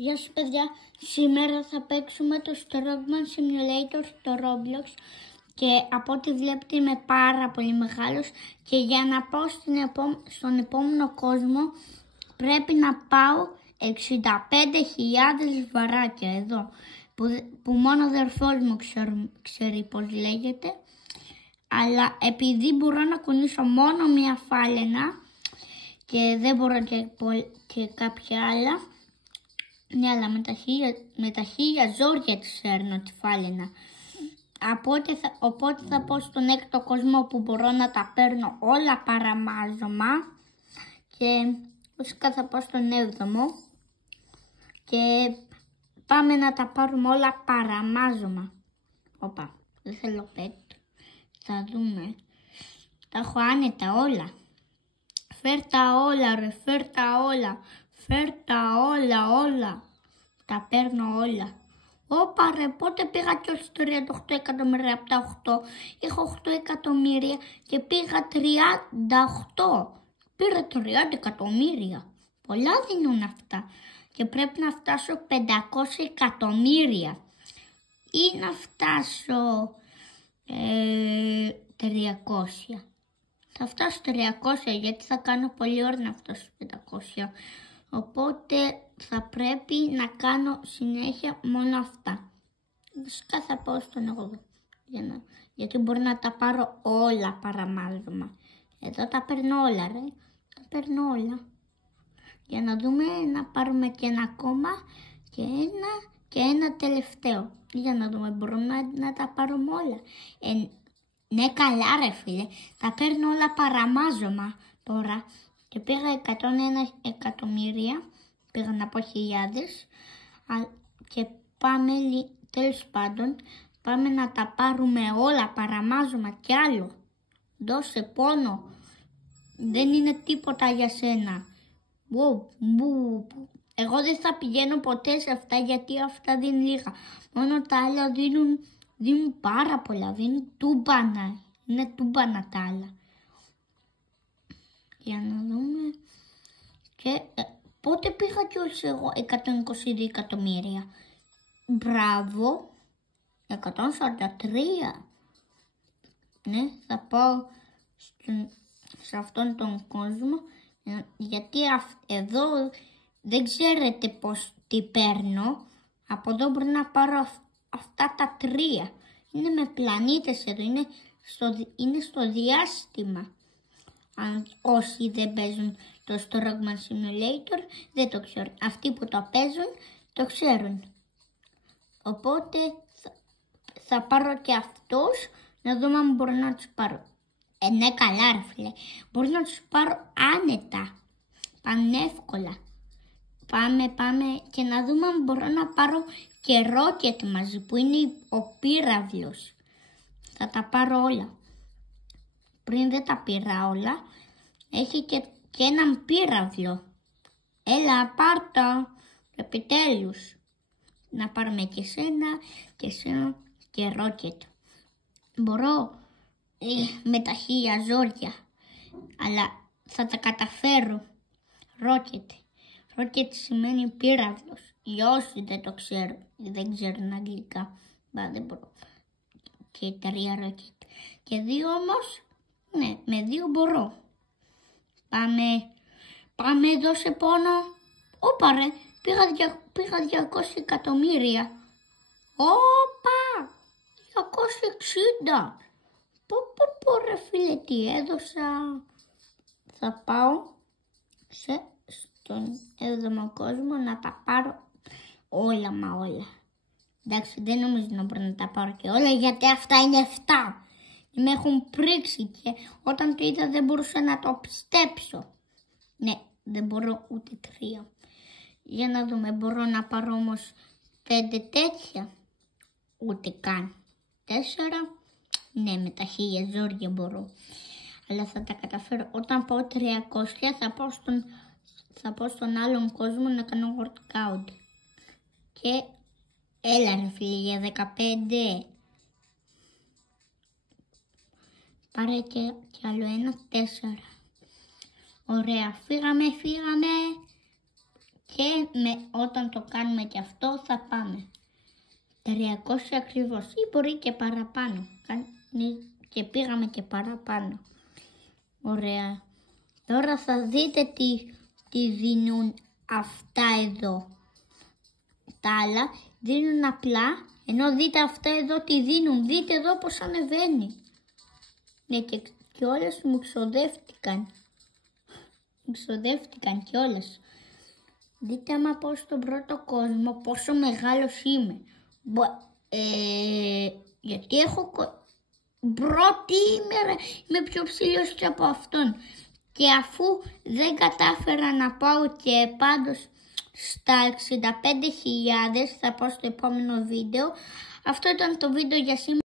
Γεια σας παιδιά, σήμερα θα παίξουμε το Strongman Simulator στο Roblox και από ό,τι βλέπετε είμαι πάρα πολύ μεγάλος και για να πάω στον επόμενο κόσμο πρέπει να πάω 65.000 βαράκια εδώ που μόνο ο αδερφός μου ξέρει πώς λέγεται, αλλά επειδή μπορώ να κουνήσω μόνο μία φάλαινα και δεν μπορώ και κάποια άλλα. Ναι, αλλά με τα χίλια ζόρια τη σέρνω τη φάλαινα. Οπότε θα πω στον έκτο κόσμο που μπορώ να τα παίρνω όλα παραμάζωμα. Και φυσικά θα πω στον 7ο. Και πάμε να τα πάρουμε όλα παραμάζωμα. Όπα, δεν θέλω πέτο. Θα δούμε. Τα έχω άνετα όλα. Φέρ τα όλα ρε, φέρ τα όλα. Φέρ τα όλα. Τα παίρνω όλα. Όπα ρε, πότε πήγα κι ως 38 εκατομμύρια από τα 8. Είχα 8 εκατομμύρια και πήγα 38. Πήρα 30 εκατομμύρια. Πολλά δίνουν αυτά. Και πρέπει να φτάσω 500 εκατομμύρια. Ή να φτάσω 300. Θα φτάσω 300 γιατί θα κάνω πολύ ώρα να φτάσω 500. Οπότε θα πρέπει να κάνω συνέχεια μόνο αυτά. Φυσικά θα πάω στον 8ο. Γιατί μπορώ να τα πάρω όλα παραμάζωμα. Εδώ τα παίρνω όλα ρε. Τα παίρνω όλα. Για να δούμε να πάρουμε και ένα ακόμα και ένα τελευταίο. Για να δούμε μπορούμε να τα πάρουμε όλα. Ναι καλά ρε φίλε. Τα παίρνω όλα παραμάζωμα τώρα. Και πήγα 101 εκατομμύρια, πήγα να πω χιλιάδες και πάμε, τέλος πάντων, πάμε να τα πάρουμε όλα παραμάζωμα κι άλλο. Δώσε πόνο, δεν είναι τίποτα για σένα. Εγώ δεν θα πηγαίνω ποτέ σε αυτά γιατί αυτά δίνουν λίγα. Μόνο τα άλλα δίνουν πάρα πολλά, δίνουν τούμπανα, είναι τούμπανα τα άλλα. Για να δούμε. Και πότε πήγα κιόλας εγώ 122 εκατομμύρια. Μπράβο. 143. Ναι, θα πάω σε αυτόν τον κόσμο. Γιατί εδώ δεν ξέρετε τι παίρνω. Από εδώ μπορώ να πάρω αυτά τα 3. Είναι με πλανήτες εδώ. Είναι στο διάστημα. Αν όσοι δεν παίζουν το Strongman Simulator δεν το ξέρουν. Αυτοί που το παίζουν το ξέρουν. Οπότε θα πάρω και αυτούς να δούμε αν μπορώ να τους πάρω. Ναι καλά ρε φίλε. Μπορώ να τους πάρω άνετα. Πανεύκολα. Πάμε και να δούμε αν μπορώ να πάρω και Rocket μαζί που είναι ο πύραυλος. Θα τα πάρω όλα. Πριν δεν τα πήρα όλα, έχει και έναν πύραυλο. Έλα, πάρτα, επιτέλους. Να πάρουμε και σένα και Rocket. Μπορώ με τα 1000 ζόρια, αλλά θα τα καταφέρω. Rocket σημαίνει πύραυλος. Για όσοι δεν το ξέρουν, δεν ξέρουν αγγλικά. Δεν μπορώ. Και 3 Rocket. Και 2 όμως. Ναι, με 2 μπορώ. Πάμε εδώ σε πόνο. Όπα ρε, πήγα 200 εκατομμύρια. Όπα, 260. Πω ρε φίλε, τι έδωσα. Θα πάω στον 7ο κόσμο να τα πάρω όλα μα όλα. Εντάξει, δεν νομίζω να μπορώ να τα πάρω και όλα γιατί αυτά είναι 7. Με έχουν πρίξει και όταν το είδα δεν μπορούσα να το πιστέψω. Ναι, δεν μπορώ ούτε 3. Για να δούμε, μπορώ να πάρω όμως 5 τέτοια. Ούτε καν. 4. Ναι, με τα 1000 ζόρια μπορώ. Αλλά θα τα καταφέρω. Όταν πάω 300 θα πάω στον άλλον κόσμο να κάνω workout. Και έλα ρε φίλε για 15. Πάρε και άλλο ένα 4. Ωραία, φύγαμε. Και όταν το κάνουμε και αυτό θα πάμε 300 ακριβώς ή μπορεί και παραπάνω. Και πήγαμε και παραπάνω. Ωραία. Τώρα θα δείτε τι δίνουν αυτά εδώ. Τα άλλα δίνουν απλά, ενώ δείτε αυτά εδώ τι δίνουν. Δείτε εδώ πως ανεβαίνει. Ναι, και όλες μου ξοδεύτηκαν. Μου ξοδεύτηκαν και όλες. Δείτε άμα πω στον πρώτο κόσμο πόσο μεγάλος είμαι. Γιατί έχω πρώτη είμαι πιο ψηλός και από αυτόν. Και αφού δεν κατάφερα να πάω και πάντως στα 65.000 θα πω στο επόμενο βίντεο. Αυτό ήταν το βίντεο για σήμερα.